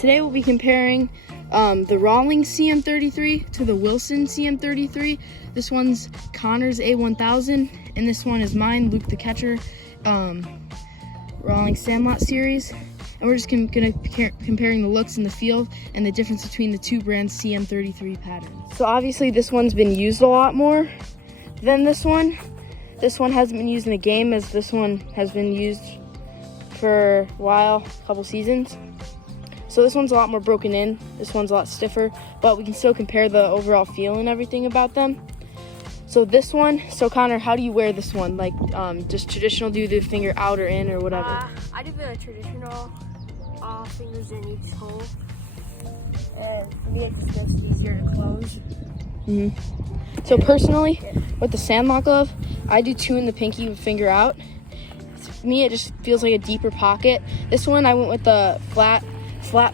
Today we'll be comparing the Rawlings CM33 to the Wilson CM33. This one's Connor's A1000, and this one is mine, Luke the Catcher, Rawlings Sandlot series. And we're just gonna comparing the looks and the feel and the difference between the two brands' CM33 patterns. So obviously this one's been used a lot more than this one. This one hasn't been used in a game, as this one has been used for a while, a couple seasons. So this one's a lot more broken in, this one's a lot stiffer, but we can still compare the overall feel and everything about them. So this one, so Connor, how do you wear this one? Like just traditional, do the finger out or in or whatever? I do the traditional, fingers in each hole. And for me, it just gets easier to close. So personally, with the Sandlot glove, I do 2 in the pinky with finger out. To me, it just feels like a deeper pocket. This one, I went with the flat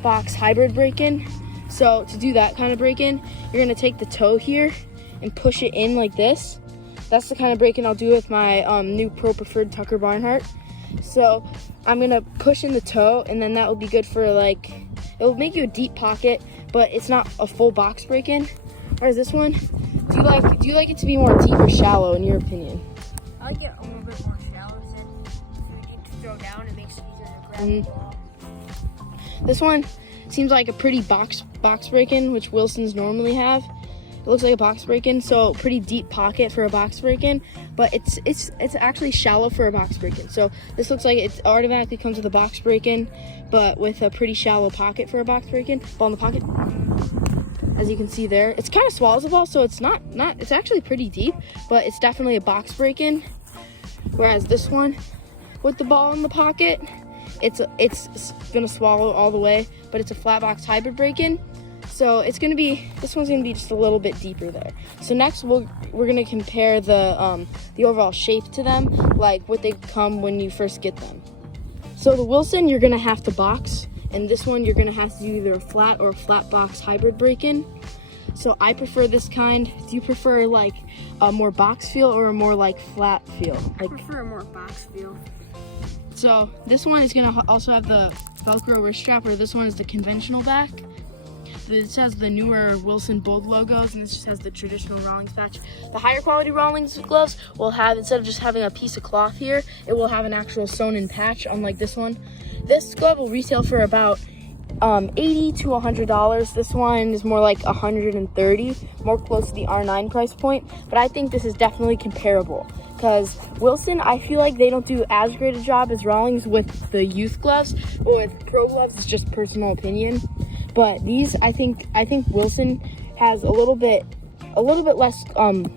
box hybrid break-in. So to do that kind of break-in, you're gonna take the toe here and push it in like this. That's the kind of break-in I'll do with my new Pro Preferred Tucker Barnhart. So I'm gonna push in the toe, and then that will be good for, like, it will make you a deep pocket, but it's not a full box break-in. Whereas this one, do you like it to be more deep or shallow in your opinion? I like it a little bit more shallow, since if you need to throw down, it makes it easier to grab the ball. This one seems like a pretty box break-in, which Wilsons normally have. It looks like a box break-in, so pretty deep pocket for a box break-in, but it's actually shallow for a box break-in. So this looks like it automatically comes with a box break-in, but with a pretty shallow pocket for a box break-in. Ball in the pocket, as you can see there. It's kind of swallows the ball, so it's not it's actually pretty deep, but it's definitely a box break-in. Whereas this one, with the ball in the pocket, it's gonna swallow all the way, but it's a flat box hybrid break-in. So this one's gonna be just a little bit deeper there. So next we're gonna compare the overall shape to them, like what they come when you first get them. So the Wilson, you're gonna have to box, and this one you're gonna have to do either a flat or a flat box hybrid break-in. So I prefer this kind. Do you prefer like a more box feel or a more like flat feel? I prefer a more box feel. So this one is gonna also have the Velcro wrist strap, where this one is the conventional back. This has the newer Wilson Bold logos, and this just has the traditional Rawlings patch. The higher quality Rawlings gloves will have, instead of just having a piece of cloth here, it will have an actual sewn-in patch, unlike this one. This glove will retail for about $80 to $100. This one is more like $130, more close to the R9 price point, but I think this is definitely comparable. Because Wilson, I feel like they don't do as great a job as Rawlings with the youth gloves, or with pro gloves. It's just personal opinion. But these, I think Wilson has a little bit less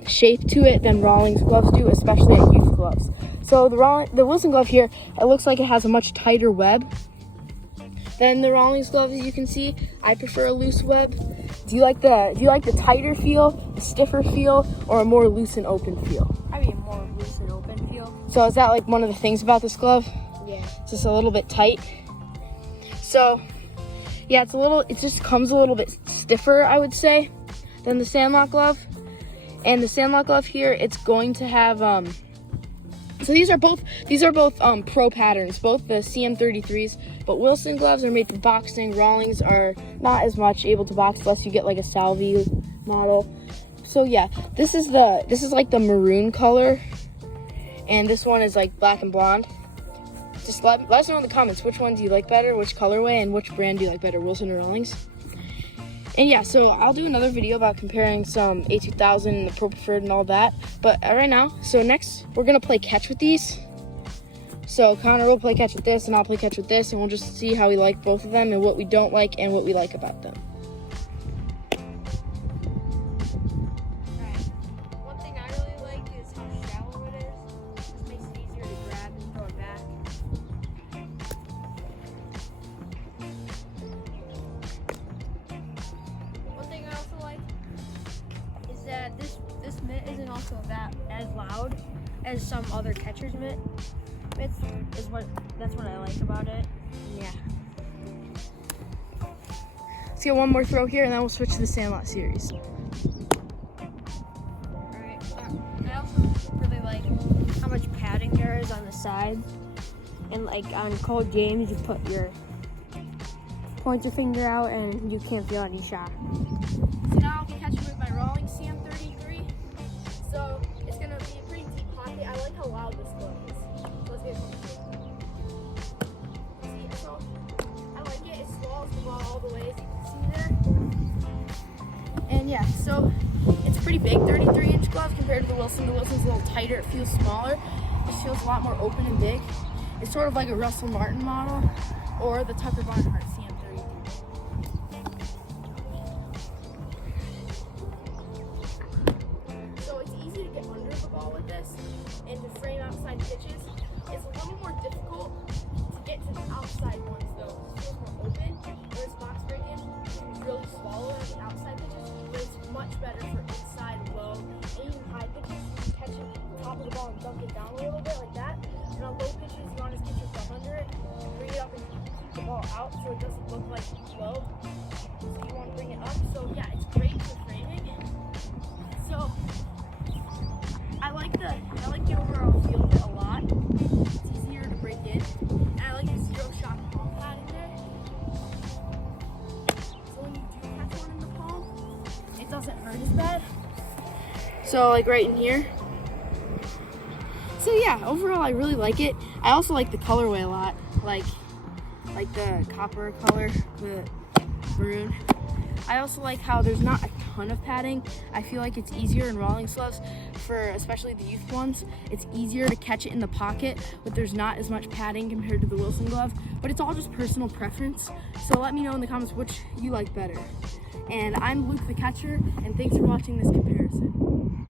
shape to it than Rawlings gloves do, especially at youth gloves. So the Wilson glove here, it looks like it has a much tighter web than the Rawlings glove. As you can see, I prefer a loose web. Do you like the tighter feel, the stiffer feel, or a more loose and open feel? I mean, more loose and open feel. So is that like one of the things about this glove? Yeah. It's just a little bit tight. So yeah, it just comes a little bit stiffer, I would say, than the Sandlot glove. And the Sandlot glove here, it's going to have so these are both pro patterns, both the CM33s, but Wilson gloves are made for boxing. Rawlings are not as much able to box unless you get like a Salvi model. So yeah, this is like the maroon color, and this one is like black and blonde. Just let us know in the comments, which one do you like better, which colorway, and which brand do you like better, Wilson or Rawlings? And yeah, so I'll do another video about comparing some A2000 and the Pro Preferred and all that. But right now, so next we're gonna play catch with these. So Connor will play catch with this, and I'll play catch with this, and we'll just see how we like both of them and what we don't like and what we like about them. One thing I really like is how shallow it is. Just makes it easier to grab and throw it back. One thing I also like is that this mitt isn't also that as loud as some other catcher's mitt. That's what I like about it. Yeah. Let's get one more throw here, and then we'll switch to the Sandlot series. Alright. I also really like how much padding there is on the side. And like on cold games, you put your point your finger out and you can't feel any shot. So now I'll be catching with my Rawlings CM33. So it's gonna be a pretty deep pocket. I like how loud this glove is. So let's get some. See, so I like it. It swallows the ball all the way, as you can see there. And yeah, so it's a pretty big 33-inch glove compared to the Wilson. The Wilson's a little tighter. It feels smaller. It feels a lot more open and big. It's sort of like a Russell Martin model or the Tucker Barnhart CM33. So it's easy to get under the ball with this and to frame outside pitches. It's a little more difficult to get to the outside ones though. It feels more open, whereas box breaking is really swallow at the outside pitches, but it's much better for inside, low, and even high pitches. You can catch it at the top of the ball and dunk it down a little bit like that. And on low pitches, you want to get your thumb under it, bring it up and keep the ball out so it doesn't look like low. So you want to bring it up. So yeah, it's great for framing. So I like the overall feel of it a lot. It's easier to break in. And I like the zero shot palm pad in there. So when you do catch one in the palm, it doesn't hurt as bad. So like right in here. So yeah, overall I really like it. I also like the colorway a lot, like the copper color, the maroon. I also like how there's not a ton of padding. I feel like it's easier in Rawlings gloves, for especially the youth ones. It's easier to catch it in the pocket, but there's not as much padding compared to the Wilson glove. But it's all just personal preference. So let me know in the comments which you like better. And I'm Luke the catcher, and thanks for watching this comparison.